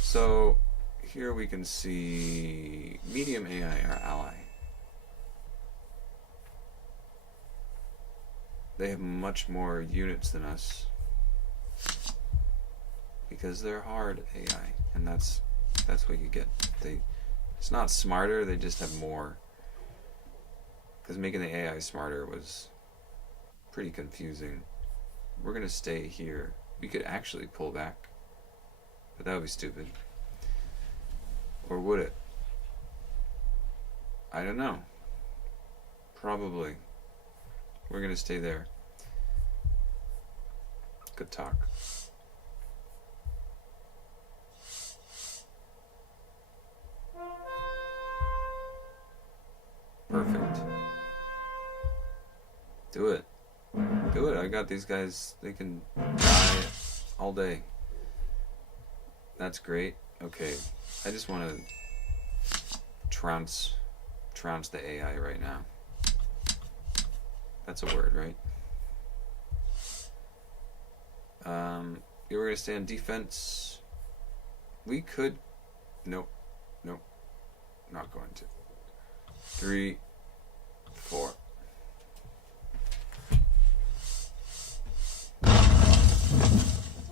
So here we can see medium AI, our ally. They have much more units than us because they're hard AI, and that's what you get. It's not smarter, they just have more. Because making the AI smarter was pretty confusing. We're gonna stay here. We could actually pull back, but that would be stupid. Or would it? I don't know. Probably. We're gonna stay there. Good talk. Perfect. Do it. Do it. I got these guys. They can die all day. That's great. Okay. I just want to trounce the AI right now. That's a word, right? We're going to stay on defense. We could... Nope. Nope. Not going to. 3, 4.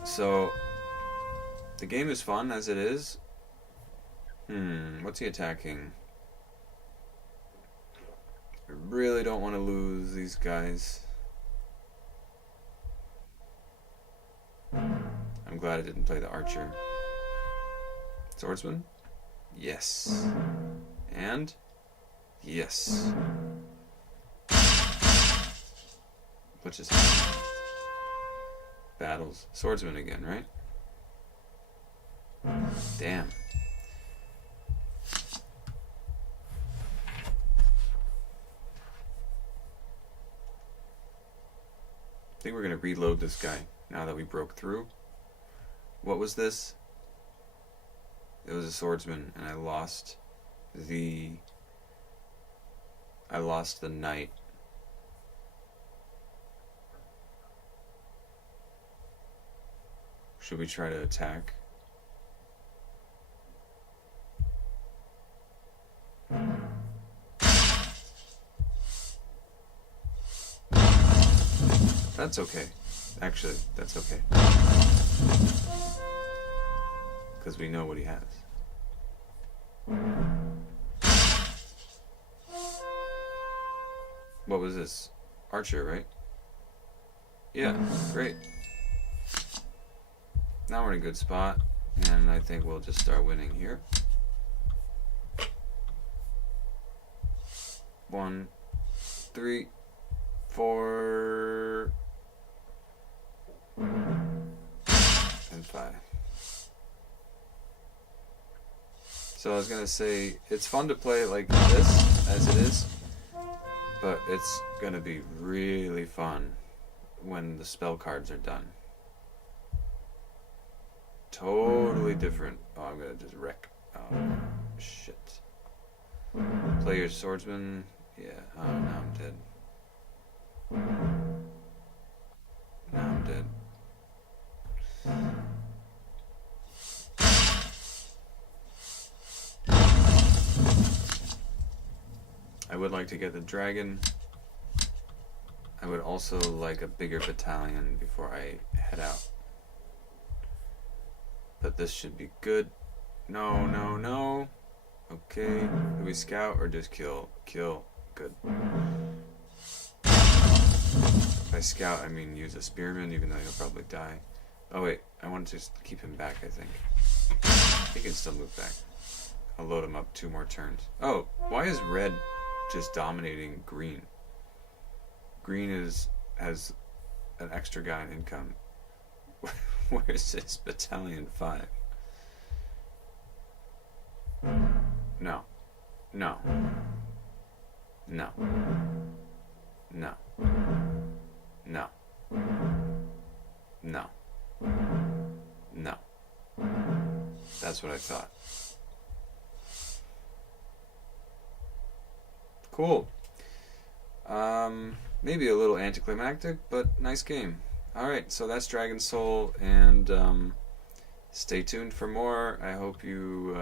So, the game is fun as it is. What's he attacking? I really don't want to lose these guys. I'm glad I didn't play the archer. Swordsman? Yes. And? Yes. What just happened? Battles. Swordsman again, right? Damn. I think we're going to reload this guy now that we broke through. What was this? It was a swordsman, and I lost the knight. Should we try to attack? That's okay. Actually, that's okay. Because we know what he has. What was this? Archer, right? Yeah, great. Now we're in a good spot, and I think we'll just start winning here. 1, 3, 4, and 5. So I was gonna say, it's fun to play it like this, as it is, but it's gonna be really fun when the spell cards are done. Totally different. Oh, I'm gonna just wreck. Oh, shit. Play your swordsman. Yeah. Oh, now I'm dead. Now I'm dead. I would like to get the dragon. I would also like a bigger battalion before I head out. But this should be good. No, no, no. Okay. Do we scout or just kill? Kill. Good. If I scout, I mean use a spearman, even though he'll probably die. Oh wait, I want to just keep him back, I think. He can still move back. I'll load him up 2 more turns. Oh, why is red just dominating green? Green has an extra guy in income. Where's his battalion 5? No. No. No. No. No. No. No. That's what I thought. Cool. Maybe a little anticlimactic, but nice game. Alright, so that's Dragon Soul, and stay tuned for more. I hope you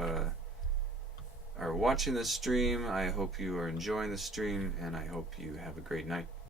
are watching this stream. I hope you are enjoying the stream, and I hope you have a great night.